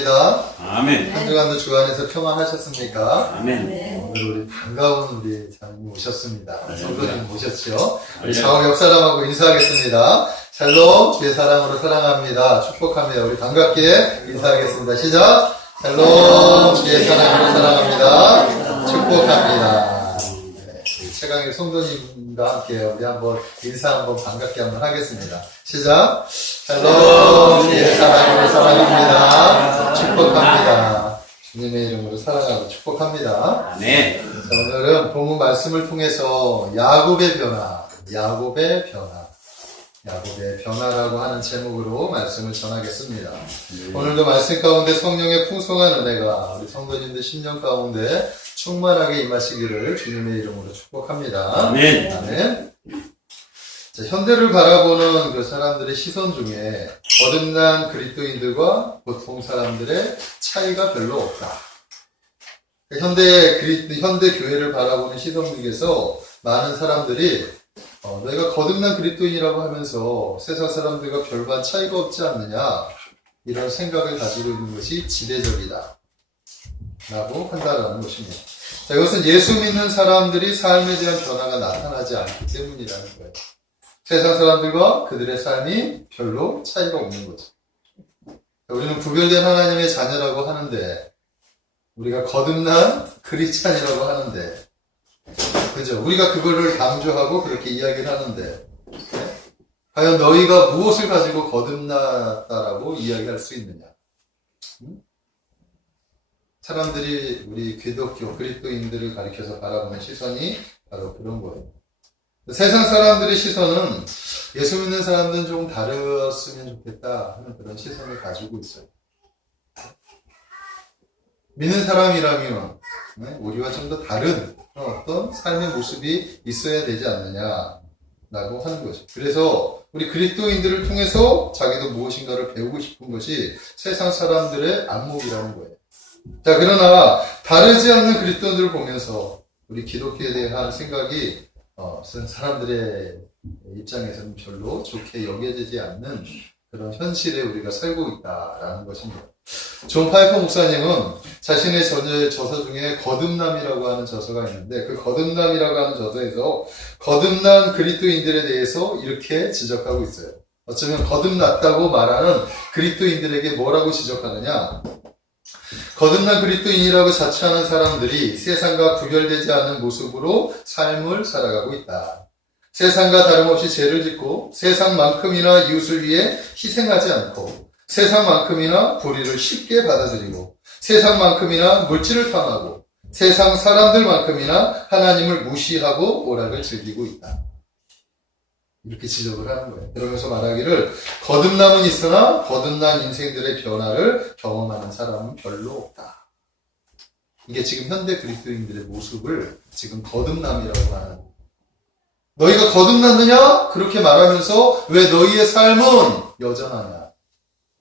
축복합니다. 아멘. 한 주간도 주 안에서 평안하셨습니까? 아멘. 오늘 우리 반가운 우리 장님 오셨습니다. 성도님 모셨죠? 우리 네. 좌우 옆 사람하고 인사하겠습니다. 샬롬, 주의 사랑으로 사랑합니다. 축복합니다. 우리 반갑게 인사하겠습니다. 시작! 샬롬, 주의 사랑으로 사랑합니다. 축복합니다. 네, 우리 최강일 성도님과 함께 우리 한번 인사 한번 반갑게 한번 하겠습니다. 시작! 샬롬, 주의 사랑으로 사랑합니다. 축복합니다. 주님의 이름으로 사랑하고 축복합니다. 아멘. 자, 오늘은 본문 말씀을 통해서 야곱의 변화라고 하는 제목으로 말씀을 전하겠습니다. 오늘도 말씀 가운데 성령의 풍성한 은혜가 우리 성도님들 심령 가운데 충만하게 임하시기를 주님의 이름으로 축복합니다. 아멘. 아멘. 자, 현대를 바라보는 그 사람들의 시선 중에 거듭난 그리스도인들과 보통 사람들의 차이가 별로 없다. 현대 교회를 바라보는 시선 중에서 많은 사람들이 너희가 거듭난 그리스도인이라고 하면서 세상 사람들과 별반 차이가 없지 않느냐, 이런 생각을 가지고 있는 것이 지배적이다 라고 한다라는 것입니다. 자, 이것은 예수 믿는 사람들이 삶에 대한 변화가 나타나지 않기 때문이라는 거예요. 세상 사람들과 그들의 삶이 별로 차이가 없는 거죠. 우리는 구별된 하나님의 자녀라고 하는데, 우리가 거듭난 그리스찬이라고 하는데, 그죠? 우리가 그거를 강조하고 그렇게 이야기를 하는데, 네? 과연 너희가 무엇을 가지고 거듭났다라고 이야기할 수 있느냐? 사람들이 우리 기독교 그리스도인들을 가리켜서 바라보는 시선이 바로 그런 거예요. 세상 사람들의 시선은 예수 믿는 사람들은 좀 다르었으면 좋겠다 하는 그런 시선을 가지고 있어요. 믿는 사람이라면 우리와 좀 더 다른 어떤 삶의 모습이 있어야 되지 않느냐라고 하는 거죠. 그래서 우리 그리스도인들을 통해서 자기도 무엇인가를 배우고 싶은 것이 세상 사람들의 안목이라는 거예요. 자, 그러나 다르지 않는 그리스도인들을 보면서 우리 기독교에 대한 생각이 사람들의 입장에서는 별로 좋게 여겨지지 않는 그런 현실에 우리가 살고 있다라는 것입니다. 존 파이퍼 목사님은 자신의 저서 중에 거듭남이라고 하는 저서가 있는데, 그 거듭남이라고 하는 저서에서 거듭난 그리스도인들에 대해서 이렇게 지적하고 있어요. 어쩌면 거듭났다고 말하는 그리스도인들에게 뭐라고 지적하느냐? 거듭난 그리스도인이라고 자처하는 사람들이 세상과 구별되지 않는 모습으로 삶을 살아가고 있다. 세상과 다름없이 죄를 짓고 세상만큼이나 이웃을 위해 희생하지 않고 세상만큼이나 불의를 쉽게 받아들이고 세상만큼이나 물질을 탐하고 세상 사람들만큼이나 하나님을 무시하고 오락을 즐기고 있다. 이렇게 지적을 하는 거예요. 그러면서 말하기를 거듭남은 있으나 거듭난 인생들의 변화를 경험하는 사람은 별로 없다. 이게 지금 현대 그리스도인들의 모습을 지금 거듭남이라고 하는, 너희가 거듭났느냐? 그렇게 말하면서 왜 너희의 삶은 여전하냐?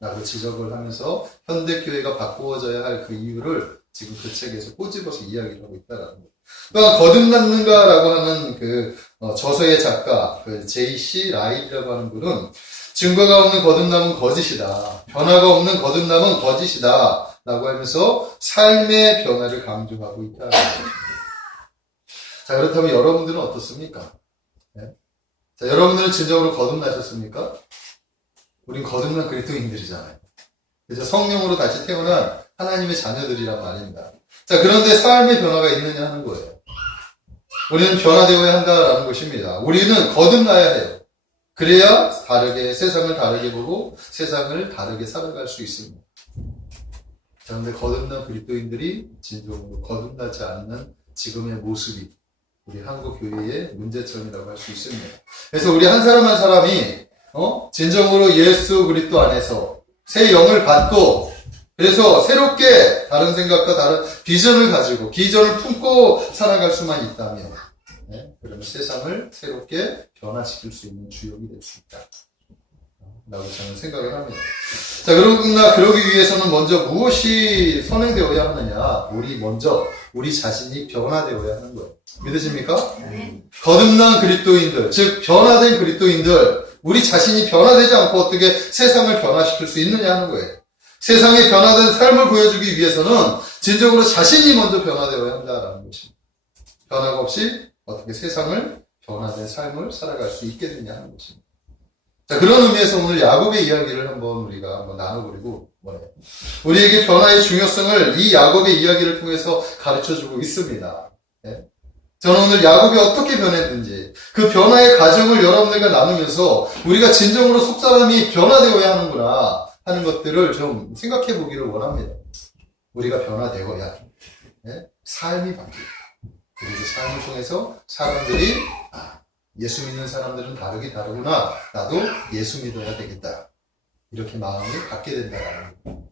라고 지적을 하면서 현대교회가 바꾸어져야 할 그 이유를 지금 그 책에서 꼬집어서 이야기를 하고 있다는 거예요. 그러니까 거듭났는가라고 하는 그 저서의 작가 그 J.C. 라일이라고 하는 분은 증거가 없는 거듭남은 거짓이다. 변화가 없는 거듭남은 거짓이다. 라고 하면서 삶의 변화를 강조하고 있다. 자, 그렇다면 여러분들은 어떻습니까? 네? 자, 여러분들은 진정으로 거듭나셨습니까? 우린 거듭난 그리스도인들이잖아요. 그래서 성령으로 다시 태어난 하나님의 자녀들이란 말입니다. 자, 그런데 삶의 변화가 있느냐 하는 거예요. 우리는 변화되어야 한다라는 것입니다. 우리는 거듭나야 해요. 그래야 세상을 다르게 보고 세상을 다르게 살아갈 수 있습니다. 자, 그런데 거듭난 그리스도인들이 진정으로 거듭나지 않는 지금의 모습이 우리 한국 교회의 문제점이라고 할 수 있습니다. 그래서 우리 한 사람 한 사람이 진정으로 예수 그리스도 안에서 새 영을 받고, 그래서 새롭게 다른 생각과 다른 비전을 가지고 기전을 품고 살아갈 수만 있다면, 그러면 세상을 새롭게 변화시킬 수 있는 주역이 될 수 있다 라고 저는 생각을 합니다. 자, 그러나 그러기 위해서는 먼저 무엇이 선행되어야 하느냐? 우리 자신이 변화되어야 하는 거예요. 믿으십니까? 거듭난 그리스도인들, 즉 변화된 그리스도인들, 우리 자신이 변화되지 않고 어떻게 세상을 변화시킬 수 있느냐 하는 거예요. 세상에 변화된 삶을 보여주기 위해서는 진정으로 자신이 먼저 변화되어야 한다라는 것입니다. 변화가 없이 어떻게 세상을 변화된 삶을 살아갈 수 있겠느냐 하는 것입니다. 자, 그런 의미에서 오늘 야곱의 이야기를 우리가 한번 나눠보려고 원해요. 우리에게 변화의 중요성을 이 야곱의 이야기를 통해서 가르쳐주고 있습니다. 예? 저는 오늘 야곱이 어떻게 변했는지 그 변화의 과정을 여러분들과 나누면서 우리가 진정으로 속사람이 변화되어야 하는구나 하는 것들을 좀 생각해 보기를 원합니다. 우리가 변화되어야 예? 삶이 바뀌고 그리고 삶을 통해서 사람들이 예수 믿는 사람들은 다르구나. 나도 예수 믿어야 되겠다. 이렇게 마음이 갖게 된다라는 거예요.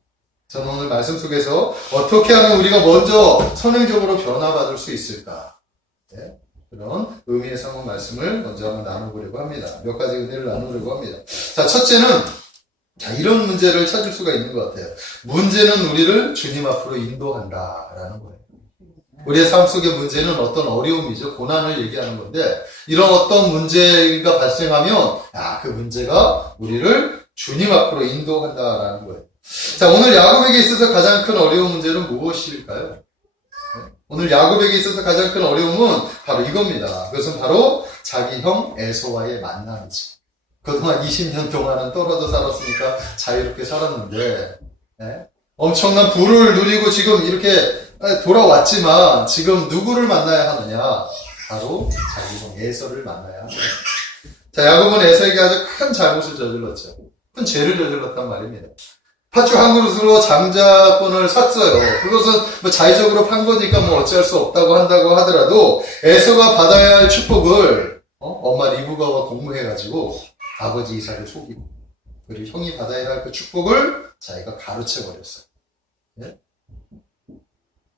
저는 오늘 말씀 속에서 어떻게 하면 우리가 먼저 선행적으로 변화받을 수 있을까? 네? 그런 의미에서 한번 말씀을 먼저 한번 나눠보려고 합니다. 몇 가지 은혜를 나누려고 합니다. 자, 첫째는 이런 문제를 찾을 수가 있는 것 같아요. 문제는 우리를 주님 앞으로 인도한다라는 거예요. 우리의 삶 속의 문제는 어떤 어려움이죠. 고난을 얘기하는 건데 이런 어떤 문제가 발생하면 그 문제가 우리를 주님 앞으로 인도한다라는 거예요. 자, 오늘 야곱에게 있어서 가장 큰 어려운 문제는 무엇일까요? 오늘 야곱에게 있어서 가장 큰 어려움은 바로 이겁니다. 그것은 바로 자기 형 에서와의 만남이지. 그동안 20년 동안은 떨어져 살았으니까 자유롭게 살았는데 엄청난 부를 누리고 지금 이렇게 돌아왔지만 지금 누구를 만나야 하느냐? 바로 자기 형 에서를 만나야 합니다. 자, 야곱은 에서에게 아주 큰 잘못을 저질렀죠. 큰 죄를 저질렀단 말입니다. 팥죽 한 그릇으로 장자권을 샀어요. 그것은 자의적으로 판 거니까 어찌할 수 없다고 한다고 하더라도 에서가 받아야 할 축복을 엄마 리브가와 공모해가지고 아버지 이삭을 속이고 그리고 형이 받아야 할 그 축복을 자기가 가로채버렸어요. 네?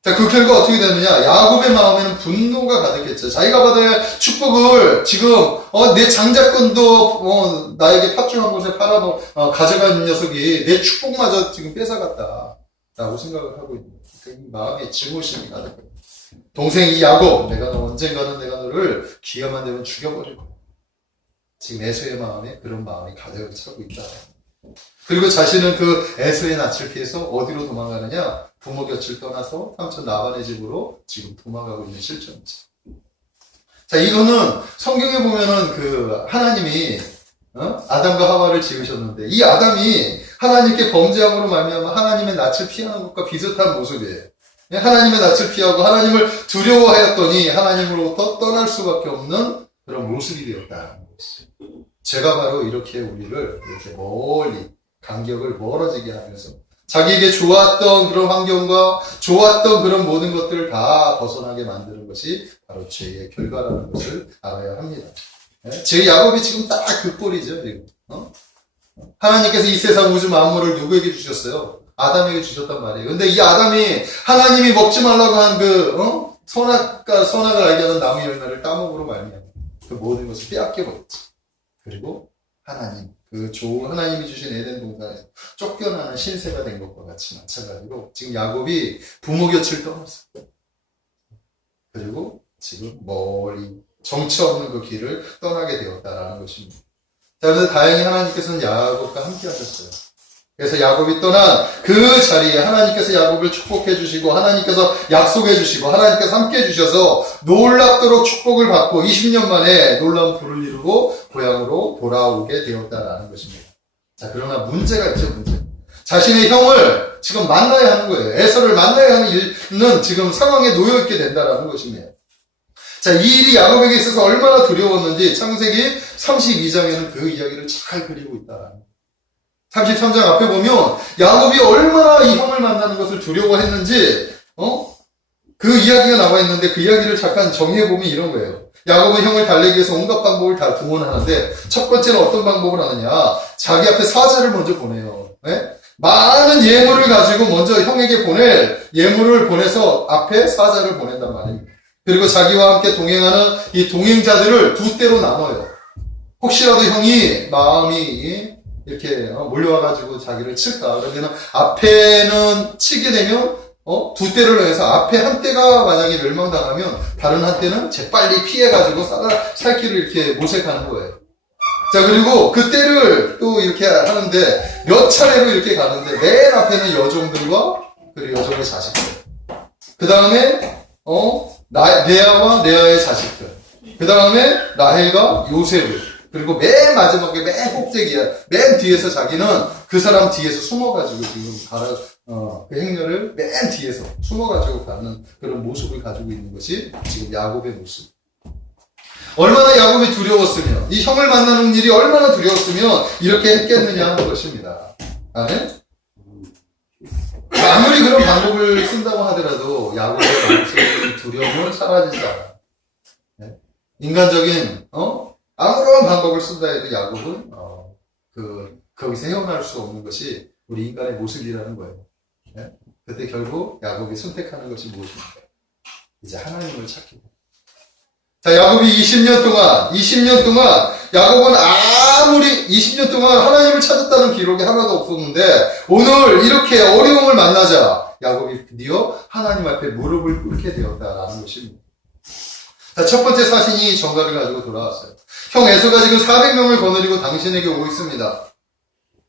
자, 그 결과 어떻게 되느냐? 야곱의 마음에는 분노가 가득했죠. 자기가 받아야 할 축복을 지금 내 장자권도 나에게 팥죽 한 곳에 가져간 녀석이 내 축복마저 지금 뺏어갔다라고 생각을 하고 있는 거예요. 그 마음에 증오심이 가득해요. 동생 이 야곱, 언젠가는 내가 너를 기회만 되면 죽여버릴 거야. 지금 에서의 마음에 그런 마음이 가득 차고 있다. 그리고 자신은 그 에서의 낯을 피해서 어디로 도망가느냐? 부모 곁을 떠나서 삼촌 라반의 집으로 지금 도망가고 있는 실정이죠. 자, 이거는 성경에 보면은 하나님이 아담과 하와를 지으셨는데 이 아담이 하나님께 범죄함으로 말미암아 하나님의 낯을 피하는 것과 비슷한 모습이에요. 하나님의 낯을 피하고 하나님을 두려워하였더니 하나님으로부터 떠날 수밖에 없는 그런 모습이 되었다는 것이죠. 죄가 바로 이렇게 우리를 이렇게 멀리 간격을 멀어지게 하면서 자기에게 좋았던 그런 환경과 좋았던 그런 모든 것들을 다 벗어나게 만드는 것이 바로 죄의 결과라는 것을 알아야 합니다. 제 야곱이 지금 딱 그 꼴이죠, 지금. 하나님께서 이 세상 우주 만물을 누구에게 주셨어요? 아담에게 주셨단 말이에요. 근데 이 아담이 하나님이 먹지 말라고 한 선악을 알게 하는 나무 열매를 따먹으로 말미암아 그 모든 것을 빼앗겨 버렸지. 그리고 그 좋은 하나님이 주신 에덴 동산에서 쫓겨나는 신세가 된 것과 같이 마찬가지로 지금 야곱이 부모 곁을 떠났어요. 그리고 지금 멀리 정처 없는 그 길을 떠나게 되었다라는 것입니다. 자, 그래서 다행히 하나님께서는 야곱과 함께 하셨어요. 그래서 야곱이 떠난 그 자리에 하나님께서 야곱을 축복해 주시고 하나님께서 약속해 주시고 하나님께서 함께 해 주셔서 놀랍도록 축복을 받고 20년 만에 놀라운 부를 이루고 고향으로 돌아오게 되었다라는 것입니다. 자, 그러나 문제가 있죠, 문제. 자신의 형을 지금 만나야 하는 거예요. 에서를 만나야 하는 일은 지금 상황에 놓여 있게 된다라는 것입니다. 자, 이 일이 야곱에게 있어서 얼마나 두려웠는지 창세기 32장에는 그 이야기를 잘 그리고 있다라는 거예요. 33장 앞에 보면 야곱이 얼마나 이 형을 만나는 것을 두려워했는지 그 이야기가 나와 있는데 그 이야기를 잠깐 정리해보면 이런 거예요. 야곱은 형을 달래기 위해서 온갖 방법을 다 동원하는데 첫 번째는 어떤 방법을 하느냐? 자기 앞에 사자를 먼저 보내요. 네? 많은 예물을 가지고 먼저 형에게 예물을 보내서 앞에 사자를 보낸단 말입니다. 그리고 자기와 함께 동행하는 이 동행자들을 두 대로 나눠요. 혹시라도 형이 마음이 이렇게 몰려와가지고 자기를 칠까? 그러면 앞에는 치게 되면 두 대를 해서 앞에 한 대가 만약에 멸망당하면 다른 한 대는 재빨리 피해가지고 살 길을 이렇게 모색하는 거예요. 자, 그리고 그 때를 또 이렇게 하는데 몇 차례로 이렇게 가는데 맨 앞에는 여종들과 그리고 여종의 자식들. 그 다음에 레아와 레아의 자식들. 그 다음에 라헬과 요셉을. 그리고 맨 마지막에 맨 꼭대기야. 맨 뒤에서 자기는 그 사람 뒤에서 숨어가지고 지금 그 행렬을 맨 뒤에서 숨어가지고 가는 그런 모습을 가지고 있는 것이 지금 야곱의 모습. 얼마나 야곱이 두려웠으면, 이 형을 만나는 일이 얼마나 두려웠으면 이렇게 했겠느냐 하는 것입니다. 아멘? 아무리 그런 방법을 쓴다고 하더라도 야곱의 마음속에 두려움은 사라지지 않아. 네? 인간적인 아무런 방법을 쓴다 해도 야곱은 거기서 헤어날 수 없는 것이 우리 인간의 모습이라는 거예요. 네? 그때 결국 야곱이 선택하는 것이 무엇입니까? 이제 하나님을 찾게 됩니다. 자, 야곱이 20년 동안 야곱은 아무리 20년 동안 하나님을 찾았다는 기록이 하나도 없었는데 오늘 이렇게 어려움을 만나자 야곱이 드디어 하나님 앞에 무릎을 꿇게 되었다라는 것입니다. 자, 첫 번째 사신이 정갑을 가지고 돌아왔어요. 형 에서가 지금 400명을 거느리고 당신에게 오고 있습니다.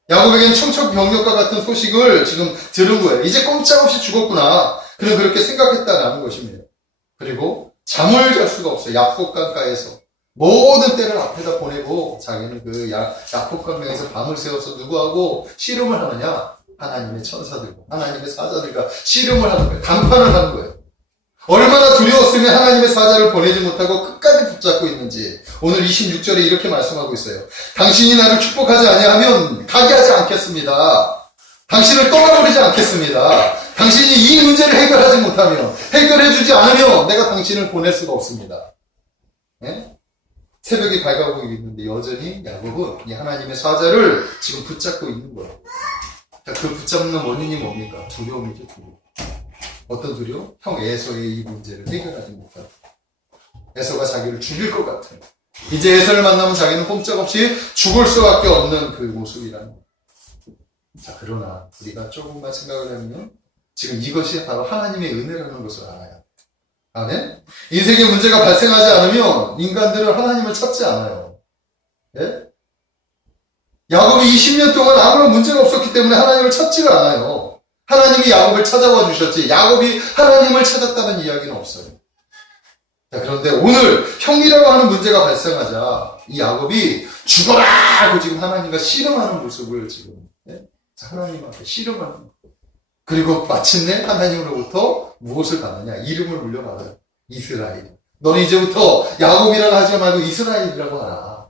야곱에겐 청천벽력과 같은 소식을 지금 들은 거예요. 이제 꼼짝없이 죽었구나. 그는 그렇게 생각했다라는 것입니다. 그리고 잠을 잘 수가 없어요. 야복강가에서 모든 때를 앞에다 보내고 자기는 그 야복강가에서 밤을 새워서 누구하고 씨름을 하느냐? 하나님의 천사들과 하나님의 사자들과 씨름을 하는 거예요. 담판을 하는 거예요. 얼마나 두려웠으면 하나님의 사자를 보내지 못하고 끝까지 붙잡고 있는지 오늘 26절에 이렇게 말씀하고 있어요. 당신이 나를 축복하지 아니하면 가게 하지 않겠습니다. 당신을 떠나버리지 않겠습니다. 당신이 이 문제를 해결하지 못하면, 해결해주지 않으면 내가 당신을 보낼 수가 없습니다. 네? 새벽이 밝아오고 있는데 여전히 야곱은 이 하나님의 사자를 지금 붙잡고 있는 거예요. 그 붙잡는 원인이 뭡니까? 두려움이죠, 두려움. 어떤 두려움? 형 에서의 이 문제를 해결하지 못하고 에서가 자기를 죽일 것 같은, 이제 에서를 만나면 자기는 꼼짝없이 죽을 수밖에 없는 그 모습이라는 거예요. 자, 그러나 우리가 조금만 생각을 하면 지금 이것이 바로 하나님의 은혜라는 것을 알아요. 아멘? 인생에 문제가 발생하지 않으면 인간들은 하나님을 찾지 않아요. 예? 야곱이 20년 동안 아무런 문제가 없었기 때문에 하나님을 찾지를 않아요. 하나님이 야곱을 찾아와 주셨지 야곱이 하나님을 찾았다는 이야기는 없어요. 자, 그런데 오늘 형이라고 하는 문제가 발생하자 이 야곱이 죽어라 하고 지금 하나님과 씨름하는 모습을 지금 하나님 앞에 씨름하는 거예요. 그리고 마침내 하나님으로부터 무엇을 받느냐? 이름을 물려받아요. 이스라엘. 너는 이제부터 야곱이라고 하지 말고 이스라엘이라고 하라.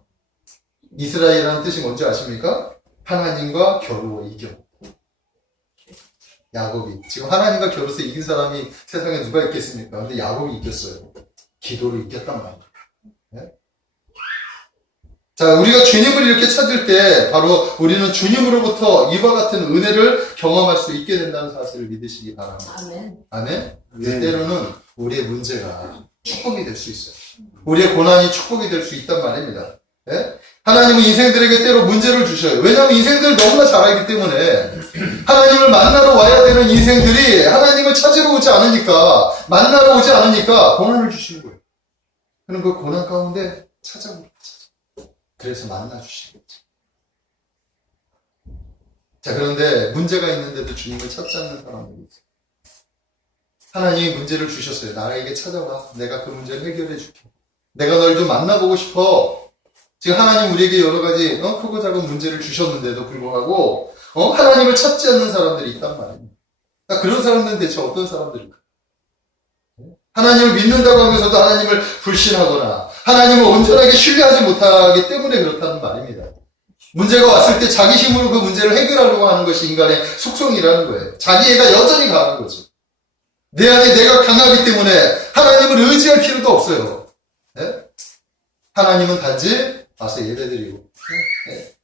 이스라엘이라는 뜻이 뭔지 아십니까? 하나님과 겨루어 이겨. 야곱이. 지금 하나님과 겨루어서 이긴 사람이 세상에 누가 있겠습니까? 근데 야곱이 이겼어요. 기도로 이겼단 말이에요. 네? 자, 우리가 주님을 이렇게 찾을 때 바로 우리는 주님으로부터 이와 같은 은혜를 경험할 수 있게 된다는 사실을 믿으시기 바랍니다. 아멘. 아멘. 네. 때로는 우리의 문제가 축복이 될 수 있어요. 우리의 고난이 축복이 될 수 있단 말입니다. 네? 하나님은 인생들에게 때로 문제를 주셔요. 왜냐하면 인생들을 너무나 잘 알기 때문에 하나님을 만나러 와야 되는 인생들이 하나님을 찾으러 오지 않으니까, 만나러 오지 않으니까 고난을 주시는 거예요. 그럼 그 고난 가운데 찾아보죠. 그래서 만나주시는 거죠. 자, 그런데 문제가 있는데도 주님을 찾지 않는 사람들이 있어요. 하나님이 문제를 주셨어요. 나에게 찾아와. 내가 그 문제를 해결해 줄게. 내가 널 좀 만나보고 싶어. 지금 하나님 우리에게 여러 가지 크고 작은 문제를 주셨는데도 불구하고 하나님을 찾지 않는 사람들이 있단 말입니다. 그러니까 그런 사람들은 대체 어떤 사람들일까? 하나님을 믿는다고 하면서도 하나님을 불신하거나 하나님을 온전하게 신뢰하지 못하기 때문에 그렇다는 말입니다. 문제가 왔을 때 자기 힘으로 그 문제를 해결하려고 하는 것이 인간의 속성이라는 거예요. 자기애가 여전히 강한 거죠. 내 안에 내가 강하기 때문에 하나님을 의지할 필요도 없어요. 네? 하나님은 단지 와서 예배드리고. 네.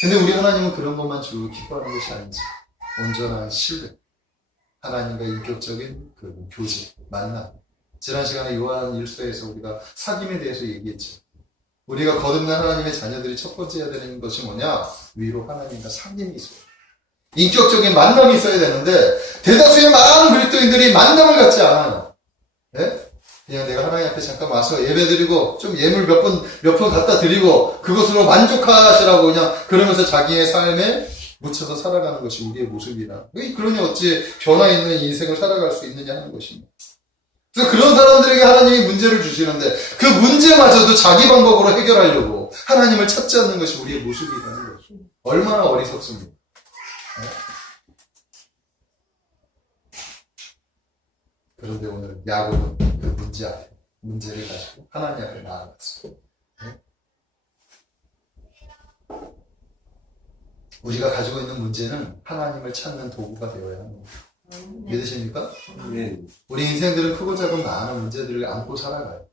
근데 우리 하나님은 그런 것만 주고 기뻐하는 것이 아닌지 온전한 신뢰, 하나님과 인격적인 그 교제, 만남. 지난 시간에 요한 1서에서 우리가 사귐에 대해서 얘기했죠. 우리가 거듭난 하나님의 자녀들이 첫 번째 해야 되는 것이 뭐냐? 위로 하나님과 사귐이 있어요. 인격적인 만남이 있어야 되는데 대다수의 많은 그리스도인들이 만남을 갖지 않아요. 네? 그냥 내가 하나님 앞에 잠깐 와서 예배 드리고 좀 예물 몇 번 갖다 드리고 그것으로 만족하시라고 그냥 그러면서 자기의 삶에 묻혀서 살아가는 것이 우리의 모습이라. 그러니 어찌 변화 있는 인생을 살아갈 수 있느냐 하는 것입니다. 그래서 그런 사람들에게 하나님이 문제를 주시는데 그 문제마저도 자기 방법으로 해결하려고 하나님을 찾지 않는 것이 우리의 모습이라는 거죠. 얼마나 어리석습니까? 네? 그런데 오늘 야곱은 그 문제를 가지고 하나님 앞에 나아갔어요. 네? 우리가 가지고 있는 문제는 하나님을 찾는 도구가 되어야 합니다. 믿으십니까? 네. 우리 인생들은 크고 작은 많은 문제들을 안고 살아가요.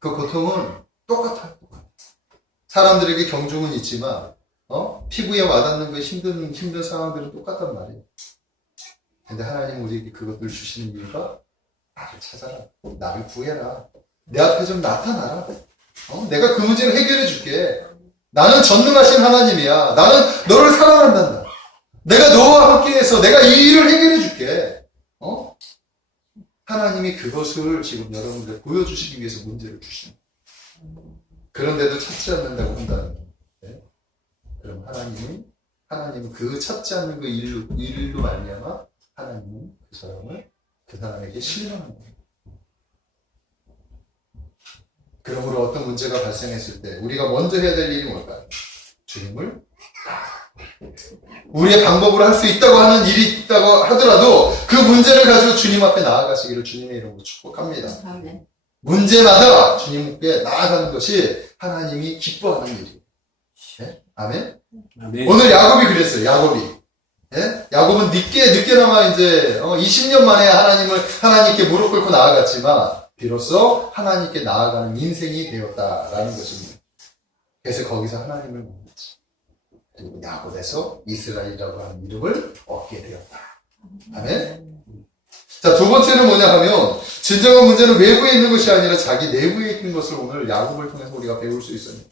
그 고통은 똑같아요. 사람들에게 경중은 있지만, 피부에 와닿는 그 힘든 상황들은 똑같단 말이에요. 근데 하나님 우리에게 그것들을 주시는 이유가 나를 찾아라. 나를 구해라. 내 앞에 좀 나타나라. 내가 그 문제를 해결해 줄게. 나는 전능하신 하나님이야. 나는 너를 사랑한단다. 내가 너와 함께해서 내가 이 일을 해결해 줄게. 하나님이 그것을 지금 여러분들 보여주시기 위해서 문제를 주시는 거예요. 그런데도 찾지 않는다고 한다는 거예요. 네? 그럼 하나님은 그 찾지 않는 그 일로 말미암아 하나님은 그 사람에게 실망하는 거예요. 그러므로 어떤 문제가 발생했을 때 우리가 먼저 해야 될 일이 뭘까요? 주님을 우리의 방법으로 할 수 있다고 하는 일이 있다고 하더라도 그 문제를 가지고 주님 앞에 나아가시기를 주님의 이름으로 축복합니다. 아멘. 문제마다 주님께 나아가는 것이 하나님이 기뻐하는 일이에요. 네? 아멘? 아멘. 오늘 야곱이 그랬어요. 야곱은 늦게나마 이제 20년 만에 하나님께 무릎 꿇고 나아갔지만 비로소 하나님께 나아가는 인생이 되었다라는 것입니다. 그래서 거기서 하나님을 만났지. 그리고 야곱에서 이스라엘이라고 하는 이름을 얻게 되었다. 아멘? 자, 두 번째는 뭐냐 하면 진정한 문제는 외부에 있는 것이 아니라 자기 내부에 있는 것을 오늘 야곱을 통해서 우리가 배울 수 있습니다.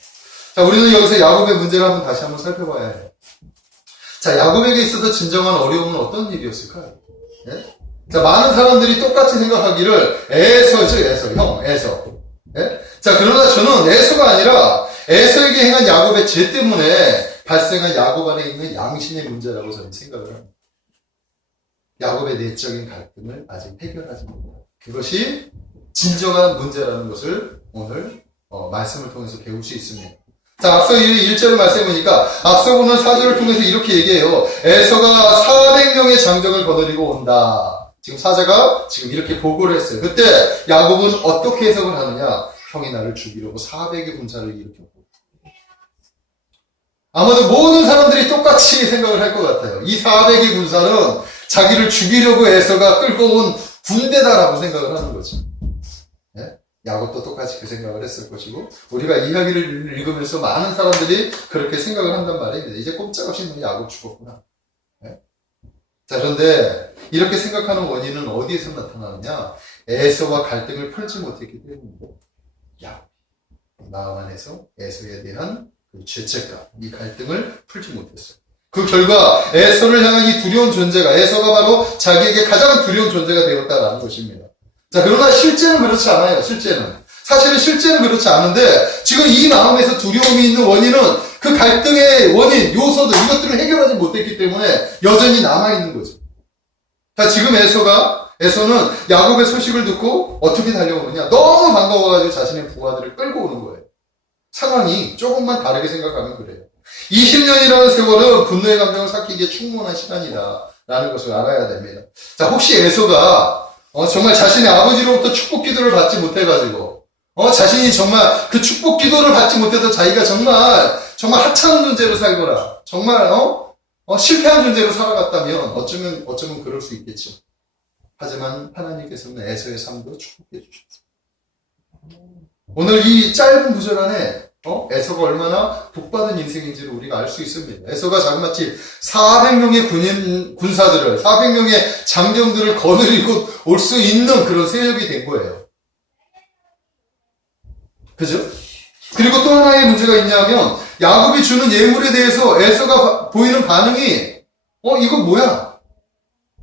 자, 우리는 여기서 야곱의 문제를 다시 한번 살펴봐야 해요. 자, 야곱에게 있어서 진정한 어려움은 어떤 일이었을까요? 예? 자, 많은 사람들이 똑같이 생각하기를 에서. 예? 자, 그러나 저는 에서가 아니라 에서에게 행한 야곱의 죄 때문에 발생한 야곱 안에 있는 양심의 문제라고 저는 생각을 합니다. 야곱의 내적인 갈등을 아직 해결하지 못합니다. 그것이 진정한 문제라는 것을 오늘 말씀을 통해서 배울 수 있습니다. 자, 앞서 1절을 말씀해 보니까 앞서 보는 4절을 통해서 이렇게 얘기해요. 에서가 400명의 장정을 거느리고 온다. 지금 사자가 지금 이렇게 보고를 했어요. 그때 야곱은 어떻게 해석을 하느냐? 형이 나를 죽이려고 400의 군사를 일으켰고. 아마도 모든 사람들이 똑같이 생각을 할 것 같아요. 이 400의 군사는 자기를 죽이려고 에서가 끌고 온 군대다라고 생각을 하는 거죠. 예? 야곱도 똑같이 그 생각을 했을 것이고 우리가 이야기를 읽으면서 많은 사람들이 그렇게 생각을 한단 말입니다. 이제 꼼짝없이 야곱 죽었구나. 예? 자, 그런데 이렇게 생각하는 원인은 어디에서 나타나느냐? 에서와 갈등을 풀지 못했기 때문입니다. 야곱 마음 안에서 에서에 대한 그 죄책감, 이 갈등을 풀지 못했어요. 그 결과 에서를 향한 이 두려운 존재가 에서가 바로 자기에게 가장 두려운 존재가 되었다라는 것입니다. 자, 그러나 실제는 그렇지 않아요. 사실은 실제는 그렇지 않은데 지금 이 마음에서 두려움이 있는 원인은 그 갈등의 원인, 요소들 이것들을 해결하지 못했기 때문에 여전히 남아있는 거죠. 자, 지금 에서는 야곱의 소식을 듣고 어떻게 달려오느냐? 너무 반가워가지고 자신의 부하들을 끌고 오는 거예요. 상황이 조금만 다르게 생각하면 그래요. 20년이라는 세월은 분노의 감정을 삭히기에 충분한 시간이다라는 것을 알아야 됩니다. 자, 혹시 에서가 정말 자신의 아버지로부터 축복 기도를 받지 못해가지고 자신이 정말 그 축복 기도를 받지 못해서 자기가 정말 하찮은 존재로 살거나 정말 실패한 존재로 살아갔다면 어쩌면 그럴 수 있겠죠. 하지만 하나님께서는 에서의 삶도 축복해 주셨어요. 오늘 이 짧은 구절 안에 에서가 얼마나 복받은 인생인지를 우리가 알 수 있습니다. 에서가 자그마치 400명의 군사들을 400명의 장정들을 거느리고 올 수 있는 그런 세력이 된 거예요. 그죠? 그리고 또 하나의 문제가 있냐면 야곱이 주는 예물에 대해서 에서가 보이는 반응이 이거 뭐야?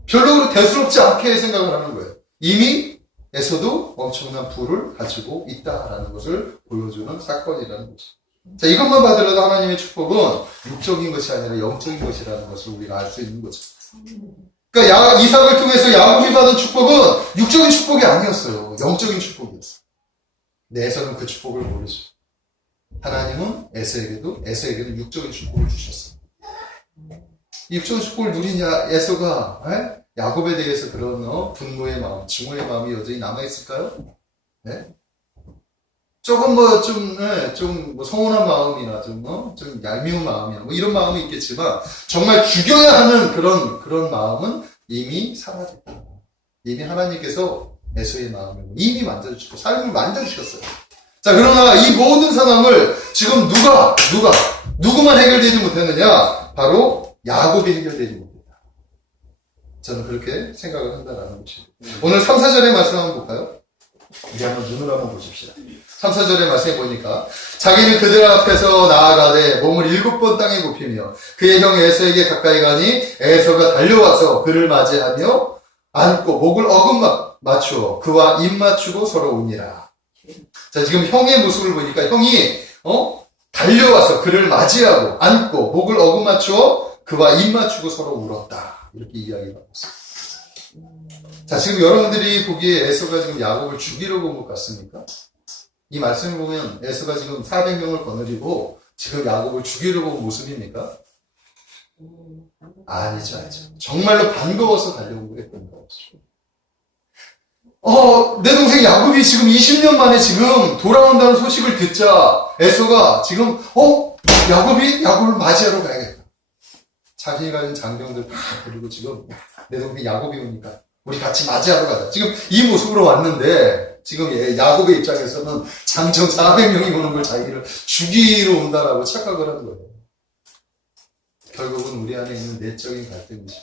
별로 대수롭지 않게 생각을 하는 거예요. 이미 에서도 엄청난 부를 가지고 있다라는 것을 보여주는 사건이라는 거죠. 자, 이것만 봐더라도 하나님의 축복은 육적인 것이 아니라 영적인 것이라는 것을 우리가 알 수 있는 거죠. 그러니까 이삭을 통해서 야곱이 받은 축복은 육적인 축복이 아니었어요. 영적인 축복이었어요. 근데 에서는 그 축복을 모르죠. 하나님은 에서에게는 육적인 축복을 주셨어요. 육적인 축복을 누린 에서가 야곱에 대해서 그런 분노의 마음, 증오의 마음이 여전히 남아있을까요? 네? 조금 좀 서운한 마음이나 좀 얄미운 마음이나 이런 마음이 있겠지만 정말 죽여야 하는 그런 마음은 이미 사라졌다. 이미 하나님께서 에서의 마음을 이미 만져주시고 삶을 만져주셨어요. 자, 그러나 이 모든 상황을 지금 누구만 해결되지 못했느냐? 바로 야곱이 해결되지 못했다. 저는 그렇게 생각을 한다라는 것이죠. 오늘 3, 4절의 말씀 한번 볼까요? 우리 한번 눈으로 한번 보십시다. 3, 4절의 말씀에 보니까 자기는 그들 앞에서 나아가되 몸을 7번 땅에 굽히며 그의 형 에서에게 가까이 가니 에서가 달려와서 그를 맞이하며 안고 목을 어금 맞추어 그와 입 맞추고 서로 우니라. 자, 지금 형의 모습을 보니까 형이 달려와서 그를 맞이하고 안고 목을 어금 맞추어 그와 입 맞추고 서로 울었다. 이렇게 이야기가 있습니다. 자, 지금 여러분들이 보기에 에서가 지금 야곱을 죽이려고 온 것 같습니까? 이 말씀을 보면 에서가 지금 400명을 거느리고 지금 야곱을 죽이려고 온 모습입니까? 아니죠. 정말로 반가워서 달려오고 했던 거죠. 내 동생 야곱이 지금 20년 만에 지금 돌아온다는 소식을 듣자 에서가 지금 야곱을 맞이하러 가야겠다. 자신이 가진 장병들 다 데리고 지금 내 동생 야곱이 오니까 우리 같이 맞이하러 가자. 지금 이 모습으로 왔는데 지금 야곱의 입장에서는 장정 400명이 오는 걸 자기를 죽이러 온다라고 착각을 하는 거예요. 결국은 우리 안에 있는 내적인 갈등이지.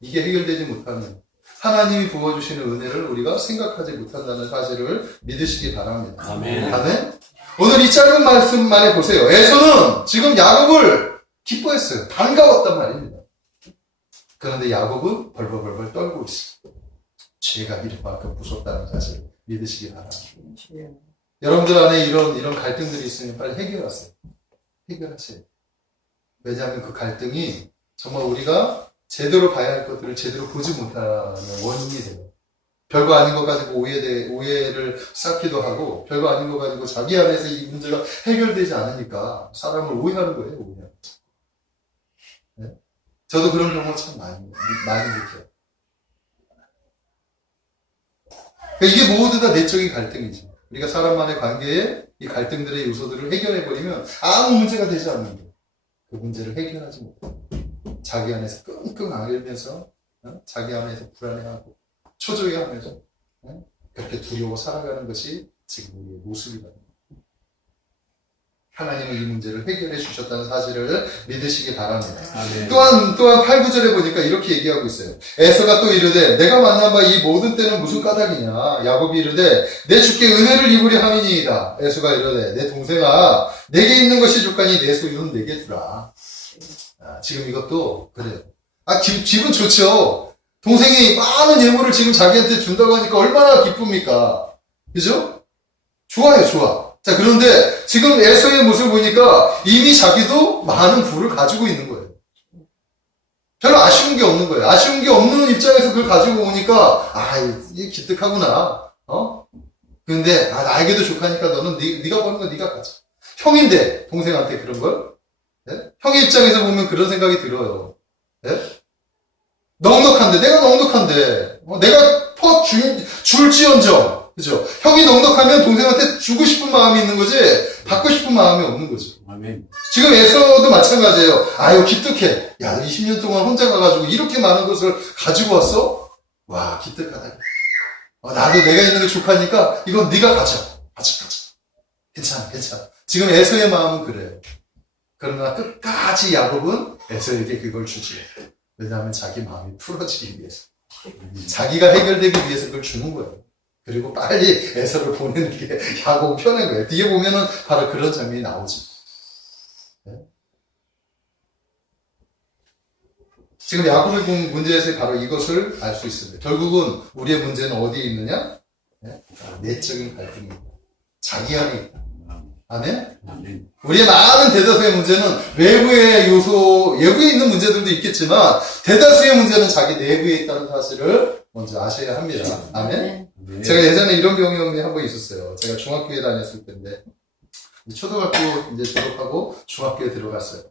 이게 해결되지 못하면 하나님이 부어주시는 은혜를 우리가 생각하지 못한다는 사실을 믿으시기 바랍니다. 아멘. 아멘. 오늘 이 짧은 말씀만에 보세요. 에서는 지금 야곱을 기뻐했어요. 반가웠단 말입니다. 그런데 야곱은 벌벌벌 떨고 있어요. 죄가 이렇게만큼 무섭다는 사실을 믿으시기 바랍니다. 여러분들 안에 이런 갈등들이 있으면 빨리 해결하세요. 왜냐하면 그 갈등이 정말 우리가 제대로 봐야 할 것들을 제대로 보지 못하는 원인이 돼요. 별거 아닌 거 가지고 오해를 쌓기도 하고, 별거 아닌 거 가지고 자기 안에서 이 문제가 해결되지 않으니까 사람을 오해하는 거예요, 오해하는 거. 네? 저도 그런 경우가 참 많이 느껴요. 그러니까 이게 모두 다 내적인 갈등이지. 우리가 사람만의 관계에 이 갈등들의 요소들을 해결해버리면 아무 문제가 되지 않는데 그 문제를 해결하지 못해. 자기 안에서 끙끙 앓으면서 자기 안에서 불안해하고 초조해하면서 그렇게 두려워 살아가는 것이 지금 우리의 모습이다. 하나님은 이 문제를 해결해 주셨다는 사실을 믿으시기 바랍니다. 아멘. 또한 8, 9절에 보니까 이렇게 얘기하고 있어요. 에서가 또 이르되 내가 만난 바 이 모든 때는 무슨 까닭이냐. 야곱이 이르되 내 주께 은혜를 입으려 함이니이다. 에서가 이르되 내 동생아 내게 있는 것이 족하니 내 소유는 내게 주라. 지금 이것도 그래요. 기분 좋죠. 동생이 많은 예물을 지금 자기한테 준다고 하니까 얼마나 기쁩니까? 그죠? 좋아요, 좋아. 자, 그런데 지금 에서의 모습을 보니까 이미 자기도 많은 부를 가지고 있는 거예요. 별로 아쉬운 게 없는 거예요. 아쉬운 게 없는 입장에서 그걸 가지고 오니까 이게 기특하구나. 근데 나에게도 족하니까 너는 네가 버는 거 네가 가져. 형인데 동생한테 그런 걸? 네? 형의 입장에서 보면 그런 생각이 들어요. 네? 넉넉한데 내가 넉넉한데 내가 줄지언정 그죠? 형이 넉넉하면 동생한테 주고 싶은 마음이 있는 거지 받고 싶은 마음이 없는 거죠. 아멘. 지금 에서도 마찬가지예요. 아유 기특해. 야 20년 동안 혼자 가가지고 이렇게 많은 것을 가지고 왔어? 와 기특하다. 나도 내가 있는 게 족하니까 이건 네가 가져. 괜찮아. 지금 에서의 마음은 그래요. 그러나 끝까지 야곱은 에서에게 그걸 주지. 왜냐하면 자기 마음이 풀어지기 위해서. 자기가 해결되기 위해서 그걸 주는 거예요. 그리고 빨리 에서를 보내는 게 야곱은 편한 거예요. 뒤에 보면은 바로 그런 장면이 나오죠. 네? 지금 야곱의 문제에서 바로 이것을 알 수 있습니다. 결국은 우리의 문제는 어디에 있느냐? 네? 내적인 갈등이 자기 안에 있다. 아멘? 아멘. 우리의 많은 대다수의 문제는 외부의 요소, 외부에 있는 문제들도 있겠지만 대다수의 문제는 자기 내부에 있다는 사실을 먼저 아셔야 합니다. 아멘? 아멘. 제가 예전에 이런 경험이 한 번 있었어요. 제가 중학교에 다녔을 때인데 초등학교 이제 졸업하고 중학교에 들어갔어요.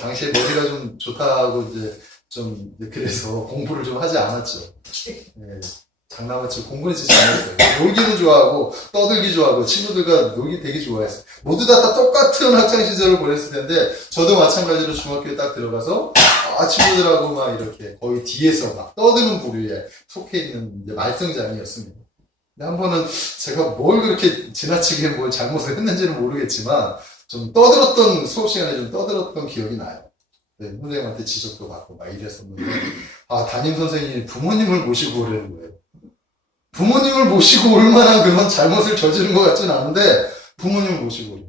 당시에 머리가 좀 좋다고 이제 좀 그래서 공부를 좀 하지 않았죠. 예, 장난을 치고 공부는 진짜 잘했어요. 놀기도 좋아하고 떠들기 좋아하고 친구들과 놀기 되게 좋아했어요. 모두 다 똑같은 학창 시절을 보냈을 텐데 저도 마찬가지로 중학교에 딱 들어가서 친구들하고 막 이렇게 거의 뒤에서 막 떠드는 부류에 속해 있는 이제 말썽장이었습니다. 근데 한 번은 제가 뭘 그렇게 지나치게 뭘 잘못을 했는지는 모르겠지만 좀 떠들었던 수업 시간에 좀 떠들었던 기억이 나요. 네, 선생님한테 지적도 받고 막 이랬었는데 담임 선생님이 부모님을 모시고 오라는 거예요. 부모님을 모시고 올 만한 그런 잘못을 저지른 것 같지는 않은데 부모님을 모시고 오래.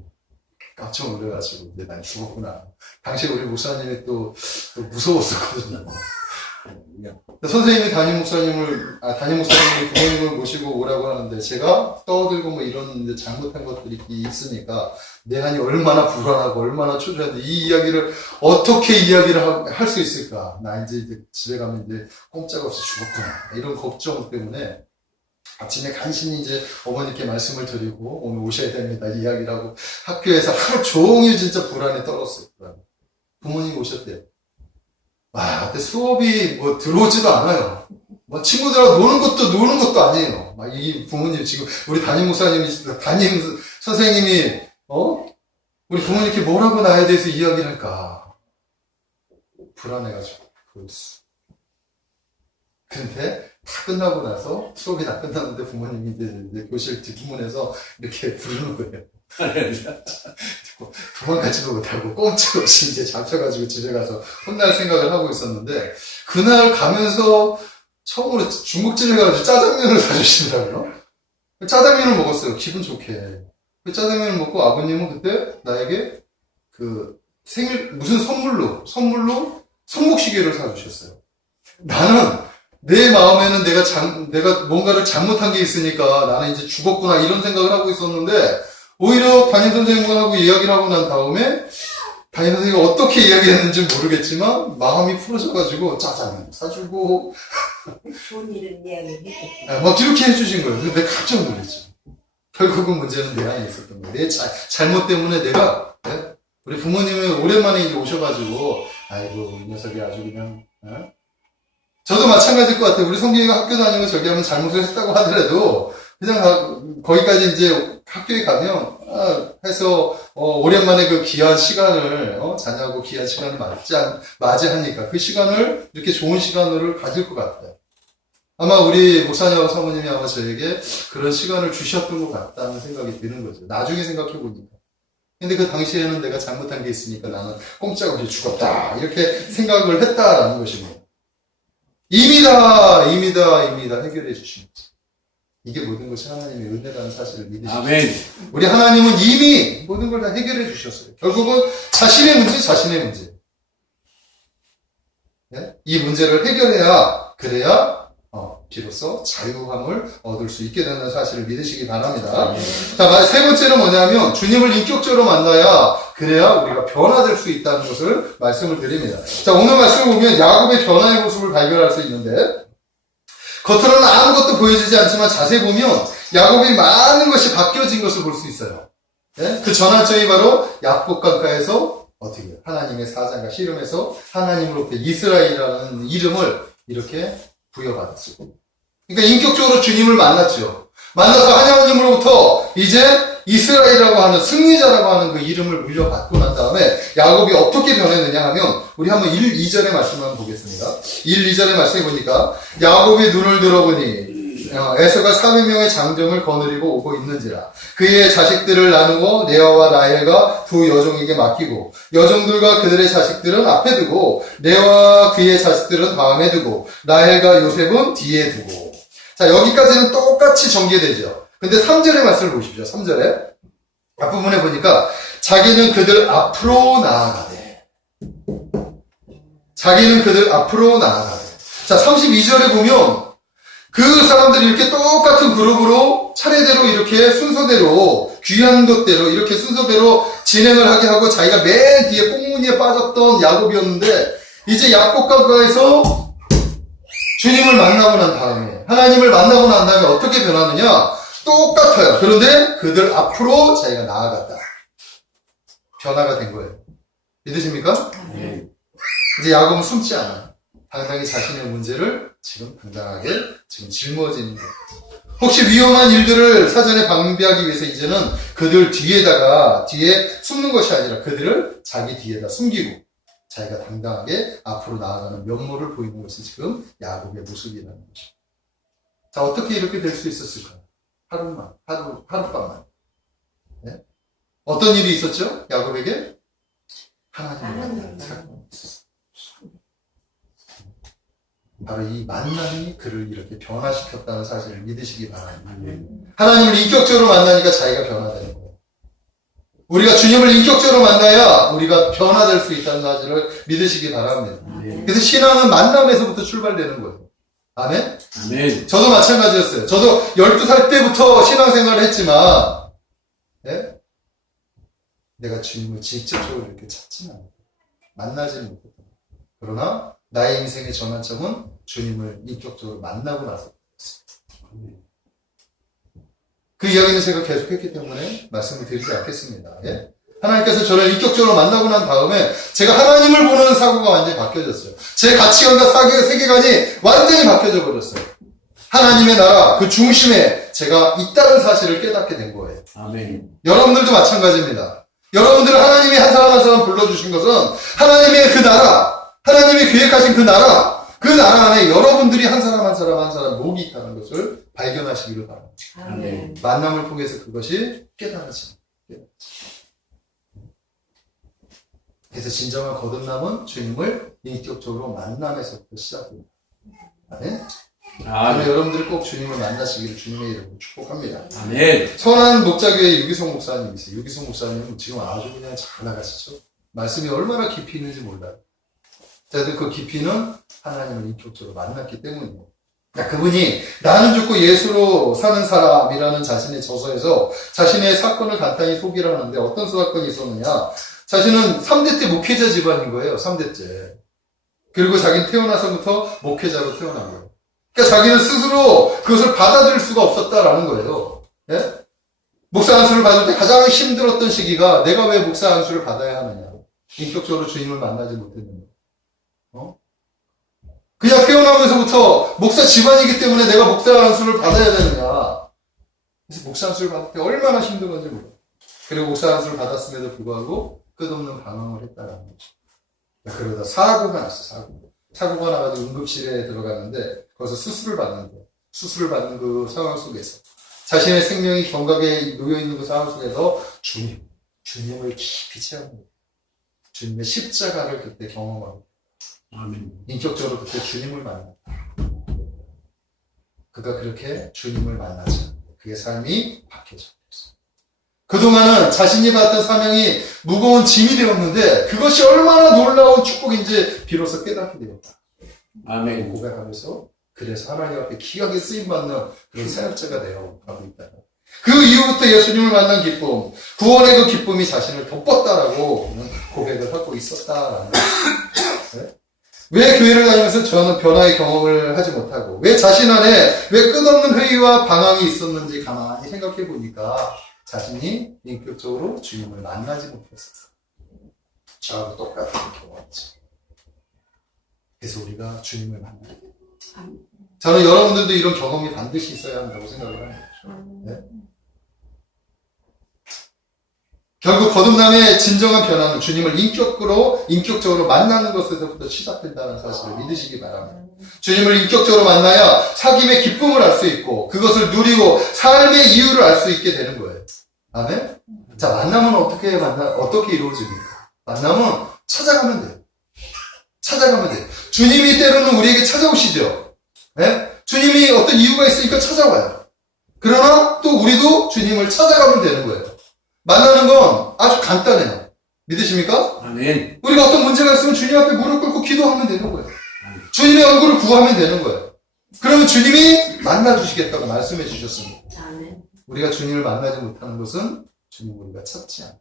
깜짝 놀래가지고 이제 난 죽었구나. 당시 우리 목사님이 또 무서웠었거든요. 선생님이 담임 목사님이 부모님을 모시고 오라고 하는데 제가 떠들고 뭐 이런 이제 잘못한 것들이 있으니까 내 안이 얼마나 불안하고 얼마나 초조한데 이 이야기를 어떻게 이야기를 할 수 있을까? 나 이제 집에 가면 이제 꼼짝없이 죽었구나. 이런 걱정 때문에 아침에 간신히 이제 어머니께 말씀을 드리고 오늘 오셔야 됩니다. 이야기를 하고 학교에서 하루 종일 진짜 불안에 떨었어요. 부모님 오셨대요. 와, 그때 수업이 뭐 들어오지도 않아요. 뭐 친구들하고 노는 것도 아니에요. 막 이 부모님 지금 우리 담임 선생님이 우리 부모님께 뭐라고 나에 대해서 이야기를 할까 불안해가지고 그랬어. 근데 다 끝나고 나서 수업이 다 끝났는데 부모님이 이제 교실 뒷부분에서 이렇게 부르는 거예요. 도망가지도 못하고 꼼짝없이 이제 잡혀가지고 집에 가서 혼날 생각을 하고 있었는데 그날 가면서 처음으로 중국집에 가서 짜장면을 사주시더라고요. 짜장면을 먹었어요. 기분 좋게. 그 짜장면을 먹고 아버님은 그때 나에게 그 무슨 선물로 손목시계를 사주셨어요. 나는 내 마음에는 내가 뭔가를 잘못한 게 있으니까 나는 이제 죽었구나 이런 생각을 하고 있었는데 오히려 담임 선생님하고 이야기를 하고 난 다음에 담임 선생님이 어떻게 이야기했는지 모르겠지만 마음이 풀어져가지고 짜장면 사주고 좋은 일을 이야기해. 막 이렇게 해주신 거예요. 근데 내가 깜짝 놀랐죠. 결국은 문제는 내 안에 있었던 거예요. 내 잘못 때문에 내가 우리 부모님은 오랜만에 이제 오셔가지고 아이고 이 녀석이 아주 그냥 저도 마찬가지일 것 같아요. 우리 성경이가 학교 다니고 저기 하면 잘못을 했다고 하더라도 그냥 거기까지 이제 학교에 가면 해서 오랜만에 그 귀한 시간을 자녀하고 귀한 시간을 맞이하니까 그 시간을 이렇게 좋은 시간을 가질 것 같아요. 아마 우리 목사님하고 사모님이 아마 저에게 그런 시간을 주셨던 것 같다는 생각이 드는 거죠. 나중에 생각해 보니까. 근데 그 당시에는 내가 잘못한 게 있으니까 나는 꼼짝없이 죽었다 이렇게 생각을 했다라는 것입니다. 이미다 해결해 주신 거지. 이게 모든 것이 하나님의 은혜라는 사실을 믿으시죠. 아멘. 우리 하나님은 이미 모든 걸 다 해결해 주셨어요. 결국은 자신의 문제. 네? 이 문제를 해결해야 그래야 비로소 자유함을 얻을 수 있게 되는 사실을 믿으시기 바랍니다. 자, 세 번째는 뭐냐면 주님을 인격적으로 만나야 그래야 우리가 변화될 수 있다는 것을 말씀을 드립니다. 자, 오늘 말씀을 보면 야곱의 변화의 모습을 발견할 수 있는데 겉으로는 아무것도 보여지지 않지만 자세히 보면 야곱이 많은 것이 바뀌어진 것을 볼 수 있어요. 네? 그 전환점이 바로 야복 강가에서 어떻게 하나님의 사자가 씨름해서 하나님으로부터 이스라엘이라는 이름을 이렇게 부여받았어요. 그러니까 인격적으로 주님을 만났죠. 만나서 하나님으로부터 이제 이스라엘이라고 하는 승리자라고 하는 그 이름을 물려받고 난 다음에 야곱이 어떻게 변했느냐 하면 우리 한번 1, 2절의 말씀을 한번 보겠습니다. 1, 2절의 말씀해 보니까 야곱이 눈을 들어보니 에서가 300명의 장정을 거느리고 오고 있는지라 그의 자식들을 나누고 레아와 라헬과 두 여종에게 맡기고 여종들과 그들의 자식들은 앞에 두고 레아와 그의 자식들은 다음에 두고 라헬과 요셉은 뒤에 두고. 자, 여기까지는 똑같이 전개되죠. 근데 3절의 말씀을 보십시오. 3절에 앞부분에 보니까 자기는 그들 앞으로 나아가되. 자, 32절에 보면 그 사람들이 이렇게 똑같은 그룹으로 차례대로 이렇게 순서대로 귀한 것대로 이렇게 순서대로 진행을 하게 하고 자기가 맨 뒤에 꽁무니에 빠졌던 야곱이었는데 이제 야곱가에서 주님을 만나고 난 다음에 하나님을 만나고 난 다음에 어떻게 변하느냐? 똑같아요. 그런데 그들 앞으로 자기가 나아갔다. 변화가 된 거예요. 믿으십니까? 네. 이제 야곱은 숨지 않아요. 당당히 자신의 문제를 지금 당당하게 지금 짊어지는 거예요. 혹시 위험한 일들을 사전에 방비하기 위해서 이제는 그들 뒤에 숨는 것이 아니라 그들을 자기 뒤에다 숨기고 자기가 당당하게 앞으로 나아가는 면모를 보이는 것이 지금 야곱의 모습이라는 거죠. 자, 어떻게 이렇게 될 수 있었을까요? 하룻밤만. 네? 어떤 일이 있었죠? 야곱에게? 하나님의 사건이 있었어요. 바로 이 만남이 그를 이렇게 변화시켰다는 사실을 믿으시기 바랍니다. 하나님을 인격적으로 만나니까 자기가 변화되는 거예요. 우리가 주님을 인격적으로 만나야 우리가 변화될 수 있다는 사실을 믿으시기 바랍니다. 그래서 신앙은 만남에서부터 출발되는 거예요. 아멘? 아멘. 저도 마찬가지였어요. 저도 12살 때부터 신앙생활을 했지만, 네? 내가 주님을 직접적으로 이렇게 찾지는 않아요. 만나지는 못했다. 그러나, 나의 인생의 전환점은 주님을 인격적으로 만나고 나서. 그 이야기는 제가 계속했기 때문에 말씀을 드리지 않겠습니다. 예? 하나님께서 저를 인격적으로 만나고 난 다음에 제가 하나님을 보는 사고가 완전히 바뀌어졌어요. 제 가치관과 세계관이 완전히 바뀌어져 버렸어요. 하나님의 나라, 그 중심에 제가 있다는 사실을 깨닫게 된 거예요. 아멘. 여러분들도 마찬가지입니다. 여러분들을 하나님이 한 사람 한 사람 불러주신 것은 하나님의 그 나라, 하나님이 계획하신 그 나라 안에 여러분들이 한 사람 한 사람 목이 있다는 것을 발견하시기를 바랍니다. 아멘. 만남을 통해서 그것이 깨달아집니다. 그래서 진정한 거듭남은 주님을 인격적으로 만남에서부터 시작됩니다. 아멘. 아멘. 여러분들이 꼭 주님을 만나시기를 주님의 이름으로 축복합니다. 아멘. 선한 목자교회 유기성 목사님이세요. 유기성 목사님은 지금 아주 그냥 잘 나가시죠. 말씀이 얼마나 깊이 있는지 몰라요. 저도 그 깊이는 하나님을 인격적으로 만났기 때문이에요. 그러니까 그분이 나는 죽고 예수로 사는 사람이라는 자신의 저서에서 자신의 사건을 간단히 소개를 하는데 어떤 사건이 있었느냐. 자신은 3대 때 목회자 집안인 거예요. 3대째. 그리고 자기는 태어나서부터 목회자로 태어난 거예요. 그러니까 자기는 스스로 그것을 받아들일 수가 없었다라는 거예요. 예? 목사 안수를 받을 때 가장 힘들었던 시기가 내가 왜 목사 안수를 받아야 하느냐. 인격적으로 주님을 만나지 못했는데. 그냥 태어나면서부터 목사 집안이기 때문에 내가 목사 안수를 받아야 되느냐. 그래서 목사 안수를 받을 때 얼마나 힘들었는지 몰라요. 그리고 목사 안수를 받았음에도 불구하고 끝없는 방황을 했다라는 거죠. 그러다 사고가 났어, 사고가 나가지고 응급실에 들어가는데 거기서 수술을 받는 그 상황 속에서 자신의 생명이 경각에 놓여있는 그 상황 속에서 주님을 깊이 체험합니다. 주님의 십자가를 그때 경험하고 아멘. 인격적으로 그때 주님을 만났다. 그가 그렇게 주님을 만나자 그의 삶이 바뀌어져 버렸어요. 그동안은 자신이 받던 사명이 무거운 짐이 되었는데 그것이 얼마나 놀라운 축복인지 비로소 깨닫게 되었다. 아멘. 고백하면서 그래서 하나님 앞에 귀하게 쓰임받는 그런 사역자가 되어가고 있다. 그 이후부터 예수님을 만난 기쁨, 구원의 그 기쁨이 자신을 덮었다라고 고백을 하고 있었다라는 거예요. 왜 교회를 다니면서 저는 변화의 경험을 하지 못하고 왜 자신 안에 왜 끝없는 회의와 방황이 있었는지 가만히 생각해 보니까 자신이 인격적으로 주님을 만나지 못했어요. 저하고 똑같은 경험이죠. 그래서 우리가 주님을 만나야 돼요. 저는 여러분들도 이런 경험이 반드시 있어야 한다고 생각을 하는 거죠. 네? 결국 거듭남의 진정한 변화는 주님을 인격적으로 만나는 것에서부터 시작된다는 사실을 믿으시기 바랍니다. 주님을 인격적으로 만나야 사귐의 기쁨을 알 수 있고 그것을 누리고 삶의 이유를 알 수 있게 되는 거예요. 아멘? 자, 만남은 어떻게 이루어집니까? 만남은 찾아가면 돼요. 주님이 때로는 우리에게 찾아오시죠. 네? 주님이 어떤 이유가 있으니까 찾아와요. 그러나 또 우리도 주님을 찾아가면 되는 거예요. 만나는 건 아주 간단해요. 믿으십니까? 아멘. 우리가 어떤 문제가 있으면 주님 앞에 무릎 꿇고 기도하면 되는 거예요. 주님의 얼굴을 구하면 되는 거예요. 그러면 주님이 만나주시겠다고 말씀해 주셨습니다. 아멘. 우리가 주님을 만나지 못하는 것은 주님을 우리가 찾지 않아요.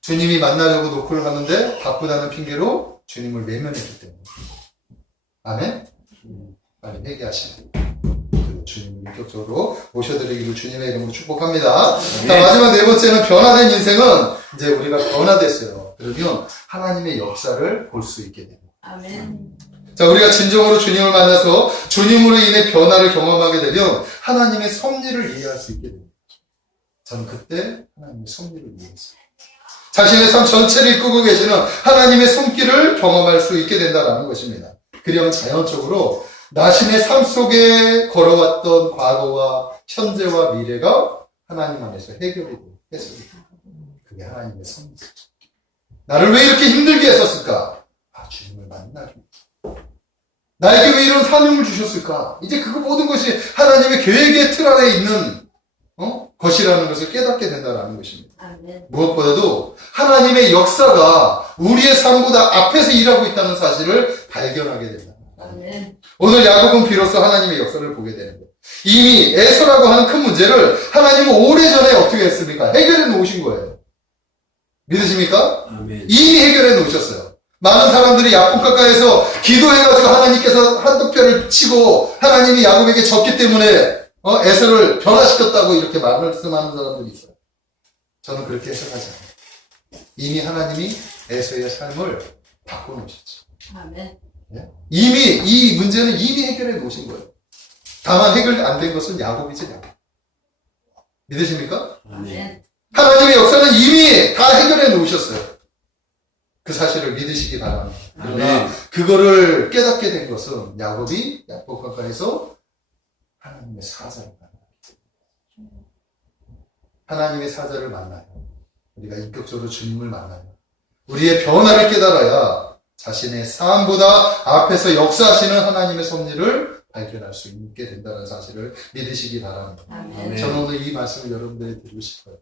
주님이 만나려고 노크를 하는데 바쁘다는 핑계로 주님을 외면했기 때문에. 아멘? 빨리 회개하시고 주님을 인격적으로 모셔드리기를 주님의 이름으로 축복합니다. 자, 마지막 네 번째는 변화된 인생은 이제 우리가 변화됐어요. 그러면 하나님의 역사를 볼 수 있게 됩니다. 아멘. 자, 우리가 진정으로 주님을 만나서 주님으로 인해 변화를 경험하게 되면 하나님의 섭리를 이해할 수 있게 됩니다. 저는 그때 하나님의 섭리를 이해했어요. 자신의 삶 전체를 이끌고 계시는 하나님의 손길을 경험할 수 있게 된다는 것입니다. 그러면 자연적으로 자신의 삶 속에 걸어왔던 과거와 현재와 미래가 하나님 안에서 해결이 되고 해석이 됩니다. 그게 하나님의 섭리죠. 나를 왜 이렇게 힘들게 했었을까? 주님을 만나기. 나에게 왜 이런 사명을 주셨을까? 이제 그 모든 것이 하나님의 계획의 틀 안에 있는 것이라는 것을 깨닫게 된다는 것입니다. 아멘. 무엇보다도 하나님의 역사가 우리의 삶보다 앞에서 일하고 있다는 사실을 발견하게 된다. 아멘. 오늘 야곱은 비로소 하나님의 역사를 보게 되는 거예요. 이미 에서라고 하는 큰 문제를 하나님은 오래전에 어떻게 했습니까? 해결해 놓으신 거예요. 믿으십니까? 아멘. 이미 해결해 놓으셨어요. 많은 사람들이 야곱 가까이에서 기도해가지고 하나님께서 한두 편을 치고 하나님이 야곱에게 졌기 때문에 에서를 변화시켰다고 이렇게 말씀하는 사람들이 있어요. 저는 그렇게 해석하지 않아요. 이미 하나님이 에서의 삶을 바꿔놓으셨죠. 아멘. 이미 이 문제는 이미 해결해 놓으신 거예요. 다만 해결 안 된 것은 야곱이지 야곱. 믿으십니까? 아멘. 하나님의 역사는 이미 다 해결해 놓으셨어요. 그 사실을 믿으시기 바랍니다. 그러나 아멘. 그거를 깨닫게 된 것은 야곱이 야곱 가까이서 하나님의 사자를 만나요. 하나님의 사자를 만나요. 우리가 인격적으로 주님을 만나요. 우리의 변화를 깨달아야 자신의 삶보다 앞에서 역사하시는 하나님의 섭리를 발견할 수 있게 된다는 사실을 믿으시기 바랍니다. 아멘. 저는 오늘 이 말씀을 여러분들에게 드리고 싶어요.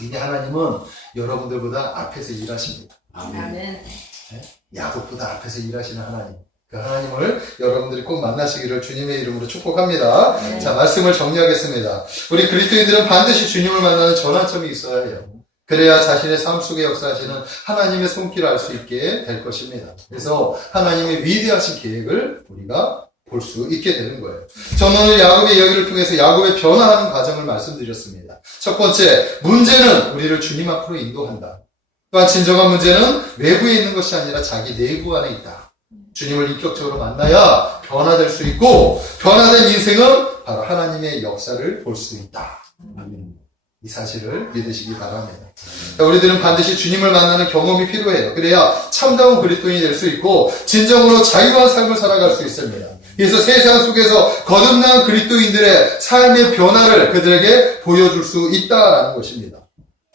이미 하나님은 여러분들보다 앞에서 일하십니다. 아멘. 아멘. 야곱보다 앞에서 일하시는 하나님. 그 하나님을 여러분들이 꼭 만나시기를 주님의 이름으로 축복합니다. 네. 자, 말씀을 정리하겠습니다. 우리 그리스도인들은 반드시 주님을 만나는 전환점이 있어야 해요. 그래야 자신의 삶 속에 역사하시는 하나님의 손길을 알 수 있게 될 것입니다. 그래서 하나님의 위대하신 계획을 우리가 볼 수 있게 되는 거예요. 저는 오늘 야곱의 이야기를 통해서 야곱의 변화하는 과정을 말씀드렸습니다. 첫 번째, 문제는 우리를 주님 앞으로 인도한다. 또한 진정한 문제는 외부에 있는 것이 아니라 자기 내부 안에 있다. 주님을 인격적으로 만나야 변화될 수 있고, 변화된 인생은 바로 하나님의 역사를 볼 수 있다. 아멘. 이 사실을 믿으시기 바랍니다. 자, 우리들은 반드시 주님을 만나는 경험이 필요해요. 그래야 참다운 그리스도인이 될 수 있고 진정으로 자유한 삶을 살아갈 수 있습니다. 그래서 세상 속에서 거듭난 그리스도인들의 삶의 변화를 그들에게 보여줄 수 있다라는 것입니다.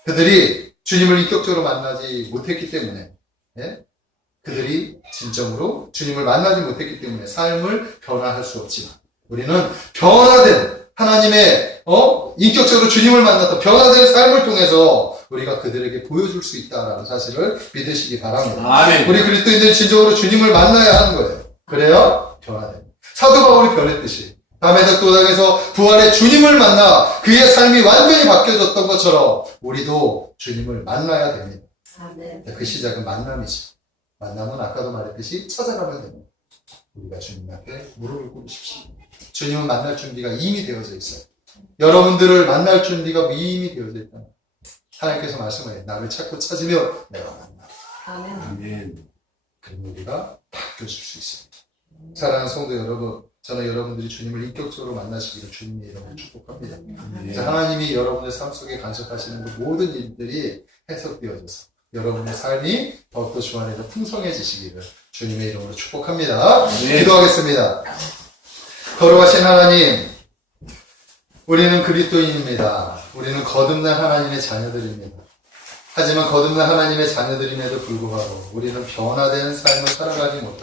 그들이 주님을 인격적으로 만나지 못했기 때문에, 그들이 진정으로 주님을 만나지 못했기 때문에 삶을 변화할 수 없지만 우리는 변화된 하나님의 인격적으로 주님을 만나서 변화된 삶을 통해서 우리가 그들에게 보여줄 수 있다는 사실을 믿으시기 바랍니다. 아멘. 우리 그리스도인들은 진정으로 주님을 만나야 하는 거예요. 그래야 변화됩니다. 사도 바울이 변했듯이 다메섹 도상에서 부활의 주님을 만나 그의 삶이 완전히 바뀌어졌던 것처럼 우리도 주님을 만나야 됩니다. 아멘. 그 시작은 만남이죠. 만남은 아까도 말했듯이 찾아가면 됩니다. 우리가 주님 앞에 무릎을 꿇으십시오. 주님은 만날 준비가 이미 되어져 있어요. 여러분들을 만날 준비가 이미 되어져 있다. 하나님께서 말씀하세요. 나를 찾고 찾으면 내가 만나. 아멘. 아멘. 그럼 우리가 바뀌어질 수 있습니다. 사랑하는 성도 여러분, 저는 여러분들이 주님을 인격적으로 만나시기를 주님의 이름으로 축복합니다. 그래서 하나님이 여러분의 삶 속에 간섭하시는 그 모든 일들이 해석되어져서 여러분의 삶이 더욱더 주 안에서 풍성해지시기를 주님의 이름으로 축복합니다. 네. 기도하겠습니다. 거룩하신 하나님, 우리는 그리스도인입니다. 우리는 거듭난 하나님의 자녀들입니다. 하지만 거듭난 하나님의 자녀들임에도 불구하고 우리는 변화된 삶을 살아가지 못합니다.